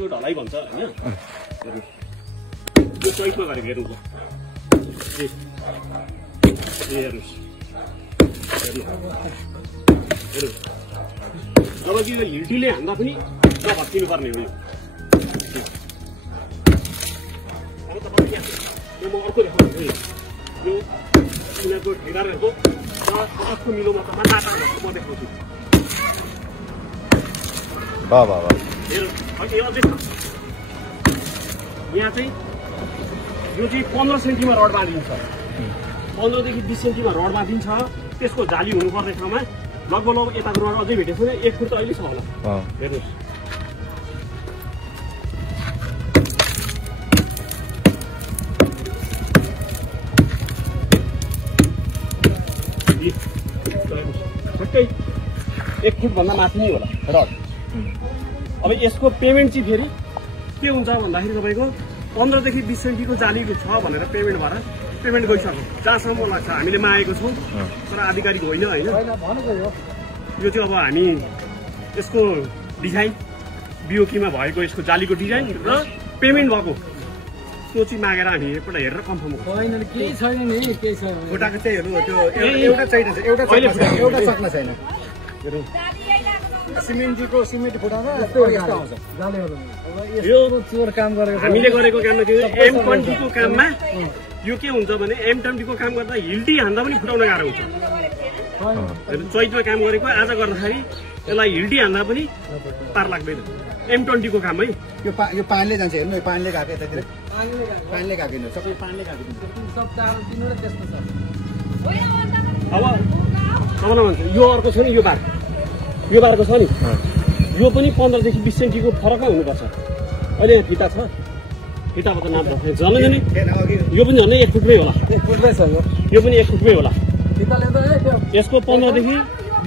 यो ढलाइ भन्छ हैन हेर्नु यो चोइसमा गरेको हेर्नु हेर्नु जब कि यो हिल्टीले हान्दा पनि नभत्किनु पर्ने हो यो म अर्को देखाउँछु यो उनीहरूको ठेगारहरूको कसको मिलोमा त माता म देखाउँछु वाह वाह वाह हेर्नु अझै यहाँ चाहिँ यो चाहिँ 15 सेन्टिमा रड बाँधिन्छ 15 देखि 20 सेन्टिमा रड बाँधिन्छ त्यसको जाली हुनुपर्ने ठाउँमा लगभग यताको रड अझै भेटेको छैन 1 फुट त अहिले छ होला हेर्नुहोस् ठ्याक्कै 1 फुटभन्दा माथि नै होला रड अब यसको पेमेन्ट चाहिँ फेरि के हुन्छ भन्दाखेरि तपाईँको 15 देखि 20 सेन्टिको जाली छ भनेर पेमेन्ट भएर पेमेन्ट गइसक्यो जहाँसम्म लाग्छ हामीले मागेको छौँ तर आधिकारिक होइन होइन यो चाहिँ अब हामी यसको डिजाइन बिओकीमा भएको यसको जालीको डिजाइन र पेमेन्ट भएको त्यो चाहिँ मागेर हामी एकपल्ट हेरेर कन्फर्म केही छैन नि केही छैन खुट्टाको चाहिँ हेर्नु त्यो एउटा चाहिन्छ एउटा सक्न छैन सिमेन्टको सिमेन्ट फुटाउँदा यस्तो आउँछ यो चोर काम गरेको हामीले गरेको काममा के M20 को काममा यो के हुन्छ भने M20 को काम गर्दा हिल्टी हान्दा पनि फुटाउन गाह्रो हुन्छ चैतमा काम गरेको आज गर्दाखेरि यसलाई हिल्टी हान्दा पनि पार लाग्दैन M20 को काम है यो पानीले जान्छ हेर्नु यो पानीले गएको यतातिर पानीले गएको हैन सबै पानीले गएको सब चार दिनु र त्यस्तो छ अब सबैले भन्छ यो अर्को छ नि यो बारको छ नि यो पनि 15 देखि 20 सेन्टिको फरकमा हुनुपर्छ अहिले यहाँ फिता छ फिताको त नाम राख्छ झनै यो पनि झनै 1 फुटमै होला 1 फुटमै छ यो पनि 1 फुटमै होला फिताले त यसको 15 देखि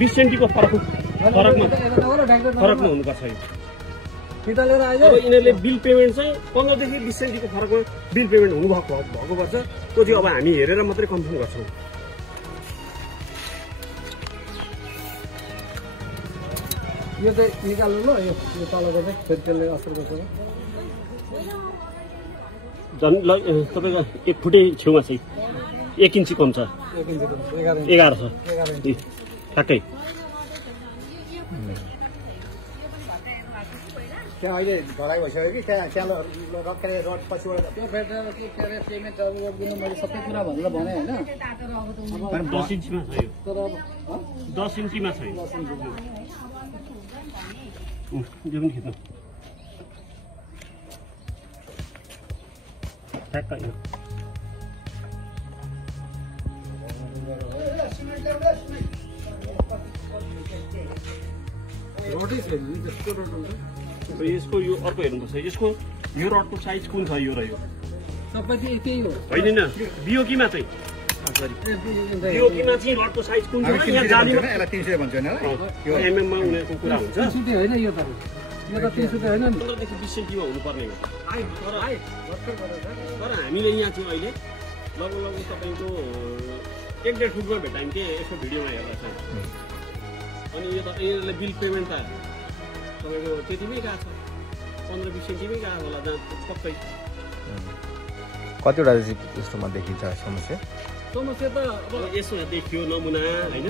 20 सेन्टिको फरकमा हुनुपर्छ यो फिता लिएर आइज अब यिनीहरूले बिल पेमेन्ट चाहिँ 15 देखि 20 सेन्टिको फरकमा बिल पेमेन्ट भएको पर्छ त्यो चाहिँ अब हामी हेरेर मात्रै कन्फर्म गर्छौँ यो चाहिँ निकाल्नु ल यो तलको चाहिँ फेरि त्यसले असर गर्छ झन् ल तपाईँको 1 फुटे छेउमा चाहिँ 1 इन्ची कम छ 1 इन्ची 11 छ ठ्याक्कै त्यहाँ अहिले ढलाइ भइसक्यो कि त्यहाँ रड पछिबाट त्यो फेरि के अरे पेमेन्ट दिनु मैले सबै कुरा भनेर भने हैन 10 इन्चीमा छ यो तर अब 10 इन्चीमा छ यो यो पनि खिच्नु ठ्याक्कै यो रोटी छैन नि त्यस्तो रोट हुन्छ यसको यो अर्को हेर्नुपर्छ यसको यो रडको साइज कुन छ यो र यो सबै त्यही हो होइन बिओकीमा चाहिँ बिओकीमा चाहिँ रडको साइज कुन छ यहाँ जालीमा यसलाई 300 भन्छ हैन यो एमएममा उनीहरूको कुरा हुन्छ सुटे हैन यो त 300 त हैन 15 देखि 20 सेन्टिमा हुनुपर्ने हो तर हामीले यहाँ चाहिँ अहिले लगभग तपाईँको 1.5 फुटमा भेटायौँ के यसको भिडियोमा हेर्दा चाहिँ अनि यो त यिनीहरूले बिल पेमेन्ट त तपाईँको त्यतिमै गएको छ 15-20 सेन्टिमै गएको होला जहाँ पक्कै कतिवटा यस्तोमा देखिन्छ समस्या त अब यसमा देखियो नमुना होइन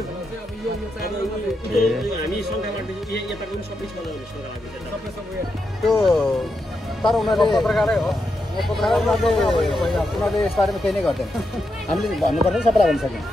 हामी सङ्ख्याबाट यताको पनि सबै छ त्यो तर उनीहरूले पत्रकारै हो उनीहरूले यस बारेमा केही नै गर्दैन हामीले भन्नुपर्छ सबैलाई भन्न सक्यौँ